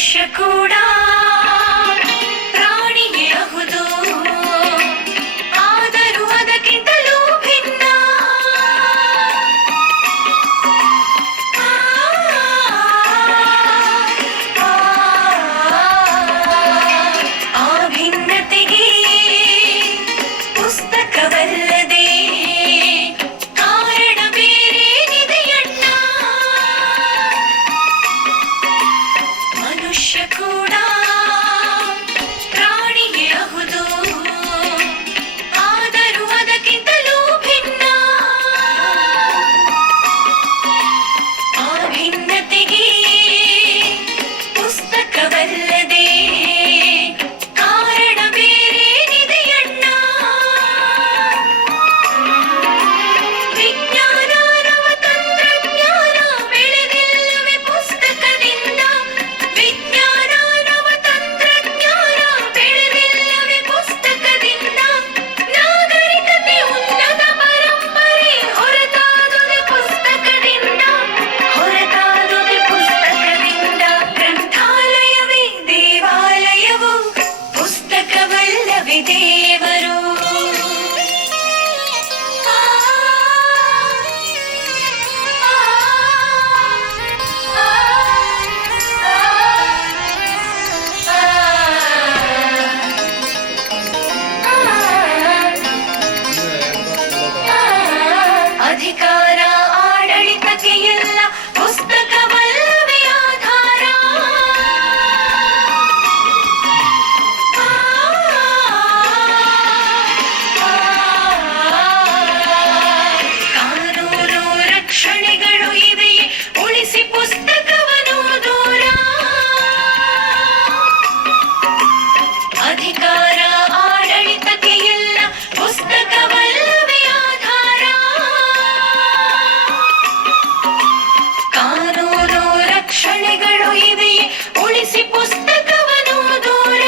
ಮನುಷ್ಯ ಕೂಡ ಪ್ರಾಣಿಯೇ ಹೌದು, ಆದರೂ ಅದಕ್ಕಿಂತಲೂ ಭಿನ್ನ. ಆ ಭಿನ್ನತೆಗೆ ಪುಸ್ತಕವಲ್ಲದೆ ಕಾರಣ ಬೇರೇನಿದೆಯಣ್ಣ. ಮನುಷ್ಯ ಕೂಡ ಪ್ರಾಣಿಯೇ ಹೌದು, ಆದರೂ ಅದಕ್ಕಿಂತಲೂ ಭಿನ್ನ. ಆ ಭಿನ್ನತೆಗೆ ಪುಸ್ತಕವಲ್ಲದೆ ಕಾರಣ ಬೇರೇನಿದೆಯಣ್ಣ. ವಿಜ್ಞಾನ ನವ ತಂತ್ರಜ್ಞಾನ ಬೆಳೆದಿಲ್ಲವೇ ಪುಸ್ತಕದಿಂದ. ವಿಜ್ಞಾನ ನವ ತಂತ್ರಜ್ಞಾನ ಬೆಳೆದಿಲ್ಲವೇ ಪುಸ್ತಕದಿಂದ. ನಾಗರಿಕತೆ ಉನ್ನತ ಪರಂಪರೆ ಹೊರತಾದುದೇ ಪುಸ್ತಕದಿಂದ. ಹೊರತಾದುದೇ ಪುಸ್ತಕದಿಂದ. ಗ್ರಂಥಾಲಯವೇ ದೇವಾಲಯವು, ಪುಸ್ತಕವಲ್ಲವೇ ದೇವರು. ಅಧಿಕಾರ ಆಡಳಿತಕ್ಕೆ ಎಲ್ಲ ಪುಸ್ತಕವಲ್ಲವೇ ಆಧಾರ. ಕಾನೂನು ರಕ್ಷಣೆಗಳು ಇವೆಯೇ ಉಳಿಸಿ ಪುಸ್ತಕವನ್ನು ದೂರ. ಅಧಿಕಾರ ಆಡಳಿತಕ್ಕೆ ಎಲ್ಲ ಪುಸ್ತಕವಲ್ಲವೇ ಆಧಾರ. ಕಾನೂನು ರಕ್ಷಣೆಗಳು ಇವೆಯೇ ಉಳಿಸಿ ಪುಸ್ತಕವನ್ನು ದೂರ.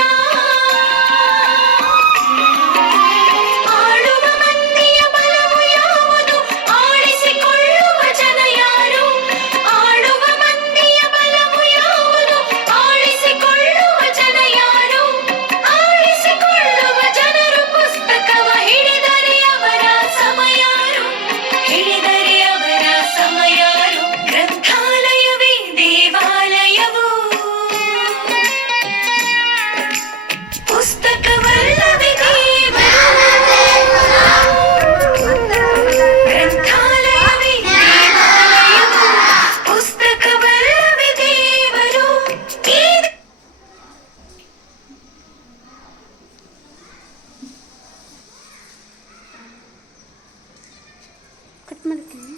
ಆಳುವ ಮಂದಿಯ ಬಲವು ಯಾವುದು, ಆಳಿಸಿಕೊಳ್ಳುವ ಜನ ಯಾರು. ಆಳುವ ಮಂದಿಯ ಬಲವು ಯಾವುದು, ಆಳಿಸಿಕೊಳ್ಳುವ ಜನ ಯಾರು. ಆಳಿಸಿಕೊಳ್ಳುವ ಜನರು ಪುಸ್ತಕವ ಹಿಡಿದರೆ ಅವರ ಸಮಯಾರು. ಹಿಡಿದರೆ ಅವರ ಸಮಯಾರು. ಗ್ರಂಥಾಲಯವೇ ದೇವಾಲಯವು, ಪುಸ್ತಕವಲ್ಲವೇ ದೇವರು. ಗ್ರಂಥಾಲಯವೇ ದೇವಾಲಯವು, ಪುಸ್ತಕವಲ್ಲವೇ ದೇವರು. ಕಟ್ ಮಾಡ್ತೀನಿ.